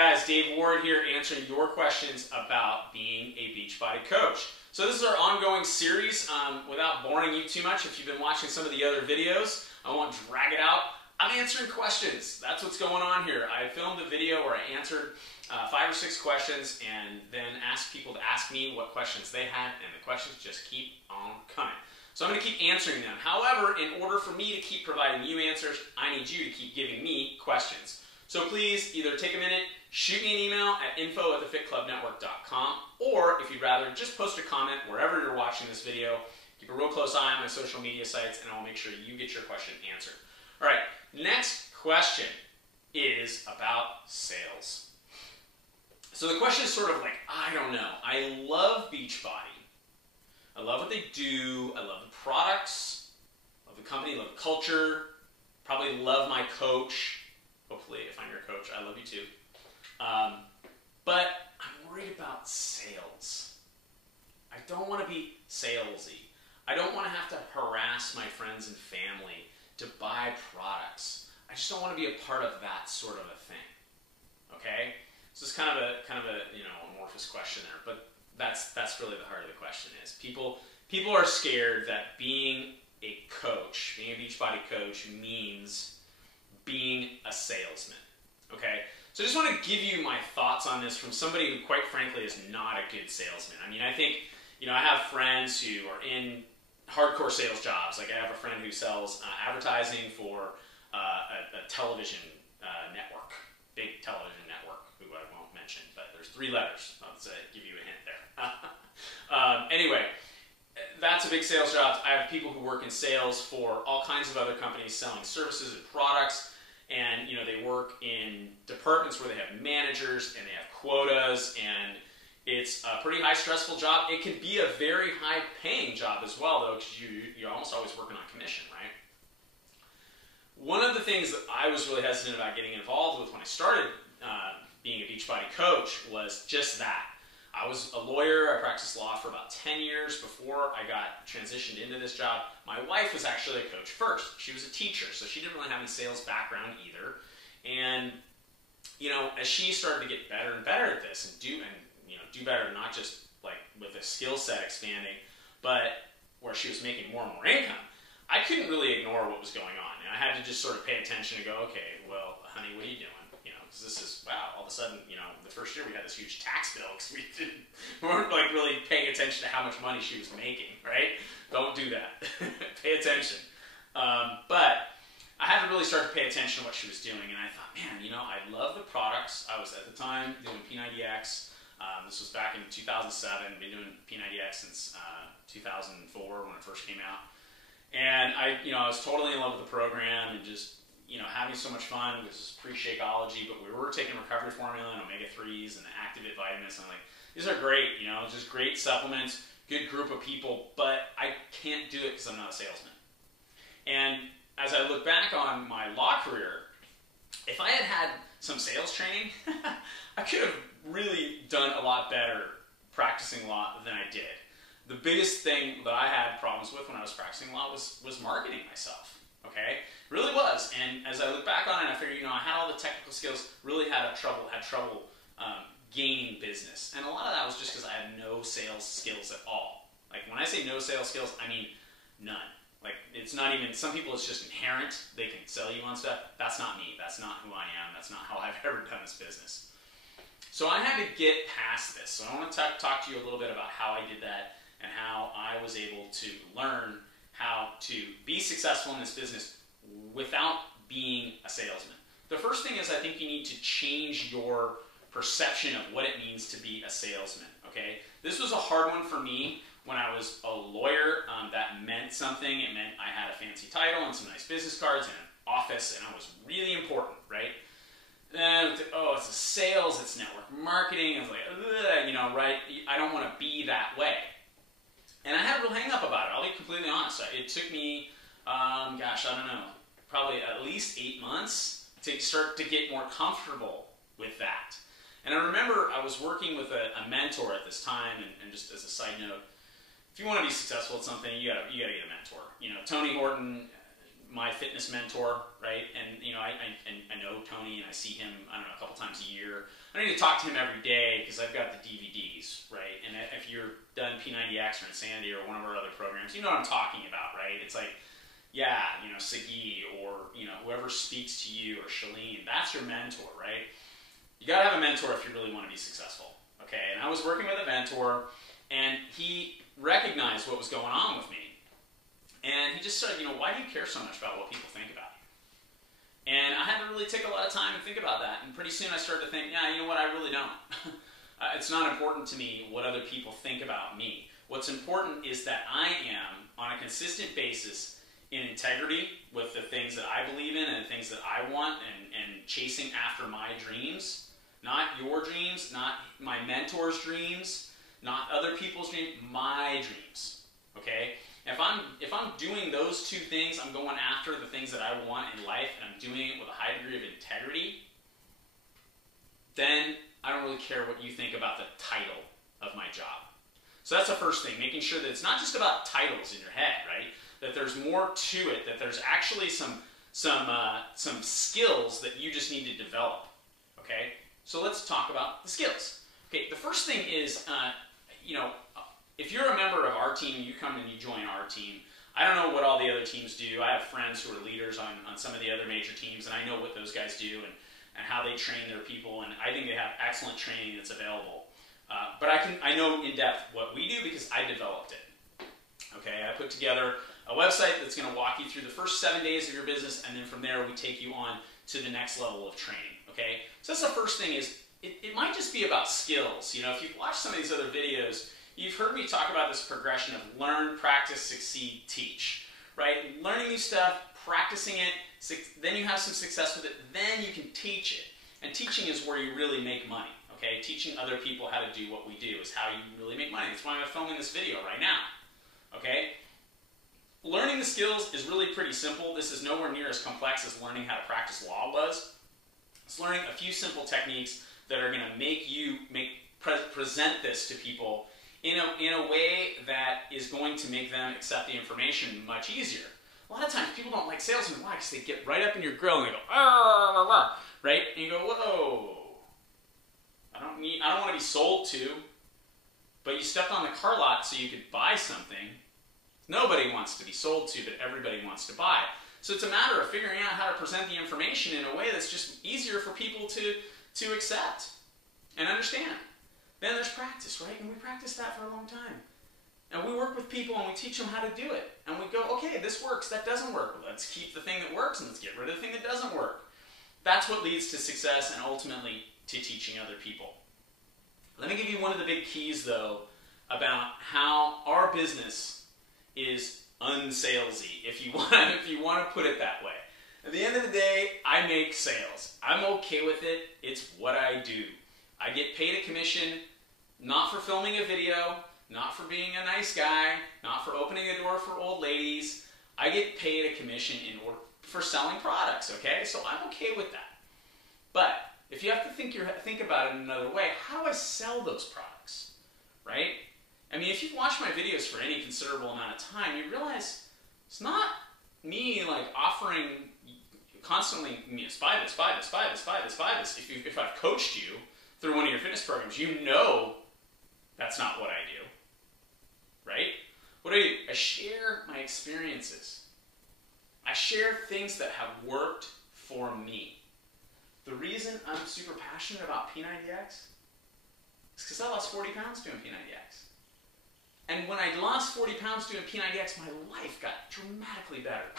guys, Dave Ward here answering your questions about being a Beachbody coach. So this is our ongoing series. Without boring you too much, if you've been watching some of the other videos, I won't drag it out. I'm answering questions. That's what's going on here. I filmed a video where I answered 5 or 6 questions and then asked people to ask me what questions they had, and the questions just keep on coming. So I'm going to keep answering them. However, in order for me to keep providing you answers, I need you to keep giving me questions. So please either take a minute, shoot me an email at info@thefitclubnetwork.com, or if you'd rather, just post a comment wherever you're watching this video. Keep a real close eye on my social media sites, and I'll make sure you get your question answered. All right, next question is about sales. So the question is sort of like, I don't know. I love Beachbody. I love what they do. I love the products. Love the company. Love the culture. Probably love my coach. Hopefully, if I'm your coach, I love you too. But I'm worried about sales. I don't want to be salesy. I don't want to have to harass my friends and family to buy products. I just don't want to be a part of that sort of a thing. Okay? So it's kind of a amorphous question there, but that's really the heart of the question is people are scared that being a coach, being a Beachbody coach means being a salesman. Okay? So I just want to give you my thoughts on this from somebody who, quite frankly, is not a good salesman. I mean, I think, I have friends who are in hardcore sales jobs. Like I have a friend who sells advertising for a television network, big television network, who I won't mention, but there's 3 letters. I'll give you a hint there. Anyway, that's a big sales job. I have people who work in sales for all kinds of other companies selling services and products. And they work in departments where they have managers and they have quotas, and it's a pretty high stressful job. It can be a very high paying job as well, though, because you're almost always working on commission, right? One of the things that I was really hesitant about getting involved with when I started being a Beachbody coach was just that. I was a lawyer. I practiced law for about 10 years before I got transitioned into this job. My wife was actually a coach first. She was a teacher, so she didn't really have any sales background either. And as she started to get better and better at this, and do better, not just like with a skill set expanding, but where she was making more and more income, I couldn't really ignore what was going on. And I had to just sort of pay attention and go, okay, well, honey, what are you doing? Because this is, wow, all of a sudden, the first year we had this huge tax bill because we weren't like really paying attention to how much money she was making, right? Don't do that. Pay attention. But I had to really start to pay attention to what she was doing, and I thought, man, I love the products. I was at the time doing P90X. This was back in 2007. Been doing P90X since 2004 when it first came out. And I was totally in love with the program and just having so much fun. This is pre-Shakeology, but we were taking recovery formula and omega-3s and the Activate vitamins. And I'm like, these are great, just great supplements, good group of people, but I can't do it because I'm not a salesman. And as I look back on my law career, if I had had some sales training, I could have really done a lot better practicing law than I did. The biggest thing that I had problems with when I was practicing law was marketing myself. Okay, it really was. And as I look back on it, I figured, I had all the technical skills, really had trouble gaining business. And a lot of that was just because I had no sales skills at all. Like when I say no sales skills, I mean none. Like it's not even, some people it's just inherent. They can sell you on stuff. That's not me. That's not who I am. That's not how I've ever done this business. So I had to get past this. So I want to talk to you a little bit about how I did that and how I was able to learn how to be successful in this business without being a salesman. The first thing is I think you need to change your perception of what it means to be a salesman, okay? This was a hard one for me when I was a lawyer. That meant something. It meant I had a fancy title and some nice business cards and an office, and I was really important, right? Then, it's a sales, it's network marketing. I was like, right? I don't want to be that way. And I had a real hang up about it. I'll be completely honest. It took me, I don't know, probably at least 8 months to start to get more comfortable with that. And I remember I was working with a mentor at this time, and just as a side note, if you want to be successful at something, you gotta get a mentor. Tony Horton, my fitness mentor, right? And you know, I know Tony, and I see him, I don't know, a couple times a year. I don't need to talk to him every day because I've got the DVDs, right? And if you're done P90X or Insanity or one of our other programs, you know what I'm talking about, right? It's like, yeah, you know, Sagi or, you know, whoever speaks to you, or Shalene, that's your mentor, right? You gotta have a mentor if you really want to be successful, okay? And I was working with a mentor, and he recognized what was going on with me. And he just said, you know, why do you care so much about what people think about you? And I had to really take a lot of time and think about that. And pretty soon I started to think, yeah, you know what, I really don't. It's not important to me what other people think about me. What's important is that I am, on a consistent basis, in integrity with the things that I believe in and the things that I want, and chasing after my dreams. Not your dreams, not my mentor's dreams, not other people's dreams, my dreams, okay? If I'm doing those two things, I'm going after the things that I want in life, and I'm doing it with a high degree of integrity, then I don't really care what you think about the title of my job. So that's the first thing, making sure that it's not just about titles in your head, right? That there's more to it, that there's actually some skills that you just need to develop, okay? So let's talk about the skills. Okay, the first thing is, you know, if you're a member of our team, you come and you join our team, I don't know what all the other teams do. I have friends who are leaders on some of the other major teams, and I know what those guys do and how they train their people, and I think they have excellent training that's available. But I know in depth what we do because I developed it. Okay, I put together a website that's going to walk you through the first 7 days of your business, and then from there we take you on to the next level of training. Okay, so that's the first thing. Is it might just be about skills. You know, if you've watched some of these other videos, you've heard me talk about this progression of learn, practice, succeed, teach. Right? Learning new stuff, practicing it, then you have some success with it, then you can teach it. And teaching is where you really make money. Okay? Teaching other people how to do what we do is how you really make money. That's why I'm filming this video right now. Okay? Learning the skills is really pretty simple. This is nowhere near as complex as learning how to practice law was. It's learning a few simple techniques that are going to make you present this to people in a way that is going to make them accept the information much easier. A lot of times people don't like salesmen. Why? Because they get right up in your grill and they go, ah, right? And you go, whoa, I don't want to be sold to, but you stepped on the car lot so you could buy something. Nobody wants to be sold to, but everybody wants to buy. So it's a matter of figuring out how to present the information in a way that's just easier for people to accept and understand. Then there's practice, right? And we practice that for a long time. And we work with people and we teach them how to do it. And we go, okay, this works, that doesn't work. Let's keep the thing that works and let's get rid of the thing that doesn't work. That's what leads to success and ultimately to teaching other people. Let me give you one of the big keys, though, about how our business is unsalesy, if you want to put it that way. At the end of the day, I make sales. I'm okay with it. It's what I do. I get paid a commission, not for filming a video, not for being a nice guy, not for opening a door for old ladies. I get paid a commission for selling products, okay? So I'm okay with that. But if you have to think about it in another way, how do I sell those products, right? I mean, if you've watched my videos for any considerable amount of time, you realize it's not me like offering constantly, buy this, buy this, buy this, buy this, buy this. If I've coached you through one of your fitness programs, you know that's not what I do, right? What do? I share my experiences. I share things that have worked for me. The reason I'm super passionate about P90X is because I lost 40 pounds doing P90X. And when I lost 40 pounds doing P90X, my life got dramatically better.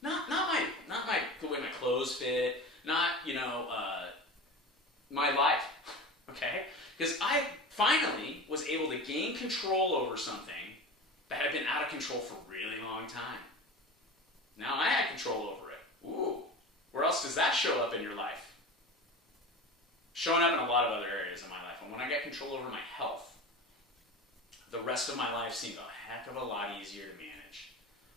Not the way my clothes fit, not, my life, okay? Because I finally was able to gain control over something that had been out of control for a really long time. Now I had control over it. Ooh, where else does that show up in your life? Showing up in a lot of other areas of my life. And when I got control over my health, the rest of my life seemed a heck of a lot easier to manage.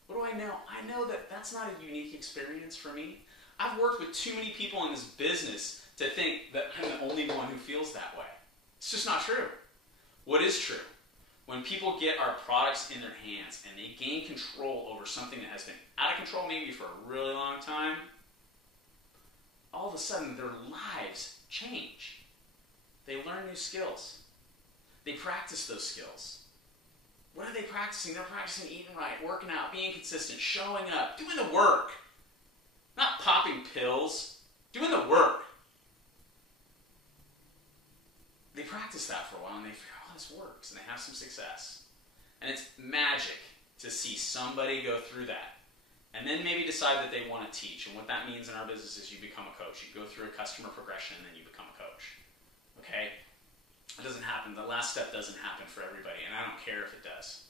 What do I know? I know that that's not a unique experience for me. I've worked with too many people in this business to think that I'm the only one who feels that way. It's just not true. What is true? when people get our products in their hands and they gain control over something that has been out of control maybe for a really long time, all of a sudden their lives change. They learn new skills. They practice those skills. What are they practicing? They're practicing eating right, working out, being consistent, showing up, doing the work. Not popping pills, doing the work. They practice that for a while and they figure out, oh, this works, and they have some success. And it's magic to see somebody go through that and then maybe decide that they want to teach. And what that means in our business is you become a coach. You go through a customer progression and then you become a coach. Okay? It doesn't happen. The last step doesn't happen for everybody, and I don't care if it does.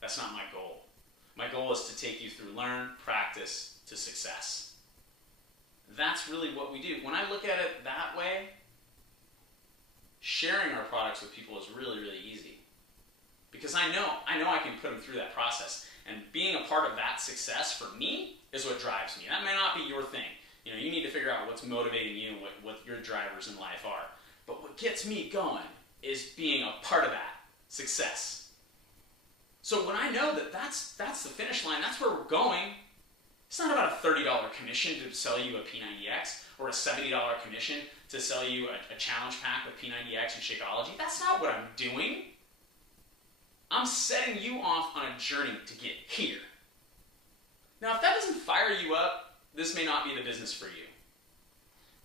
That's not my goal. My goal is to take you through learn, practice, to success. That's really what we do. When I look at it that way, sharing our products with people is really, really easy. Because I know I can put them through that process. And being a part of that success for me is what drives me. That may not be your thing. You know, you need to figure out what's motivating you and what your drivers in life are. But what gets me going is being a part of that success. So when I know that that's the finish line, that's where we're going, it's not about a $30 commission to sell you a P90X or a $70 commission to sell you a challenge pack with P90X and Shakeology. That's not what I'm doing. I'm setting you off on a journey to get here. Now, if that doesn't fire you up, this may not be the business for you.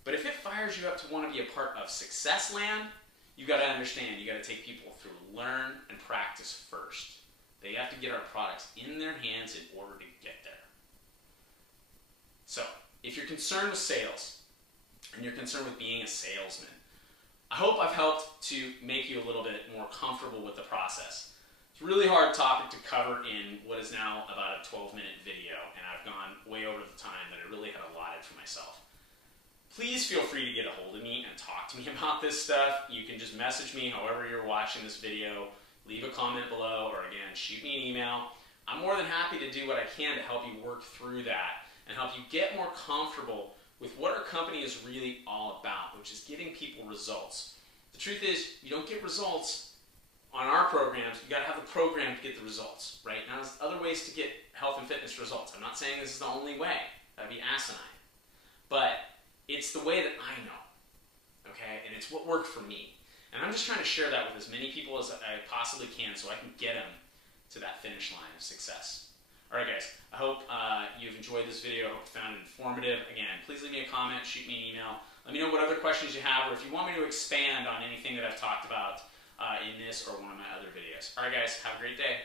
But if it fires you up to want to be a part of success land, you got to understand, you got to take people through learn and practice first. They have to get our products in their hands in order to get there. So, if you're concerned with sales, and you're concerned with being a salesman, I hope I've helped to make you a little bit more comfortable with the process. It's a really hard topic to cover in what is now about a 12-minute video, and I've gone way over the time that I really had allotted for myself. Please feel free to get a hold of me and talk to me about this stuff. You can just message me however you're watching this video, leave a comment below, or again, shoot me an email. I'm more than happy to do what I can to help you work through that and help you get more comfortable with what our company is really all about, which is getting people results. The truth is, you don't get results on our programs. You got to have the program to get the results, right? Now, there's other ways to get health and fitness results. I'm not saying this is the only way. That'd be asinine. But it's the way that I know, okay? And it's what worked for me. And I'm just trying to share that with as many people as I possibly can so I can get them to that finish line of success. All right, guys, I hope you've enjoyed this video. I hope you found it informative. Again, please leave me a comment, shoot me an email. Let me know what other questions you have, or if you want me to expand on anything that I've talked about in this or one of my other videos. All right, guys, have a great day.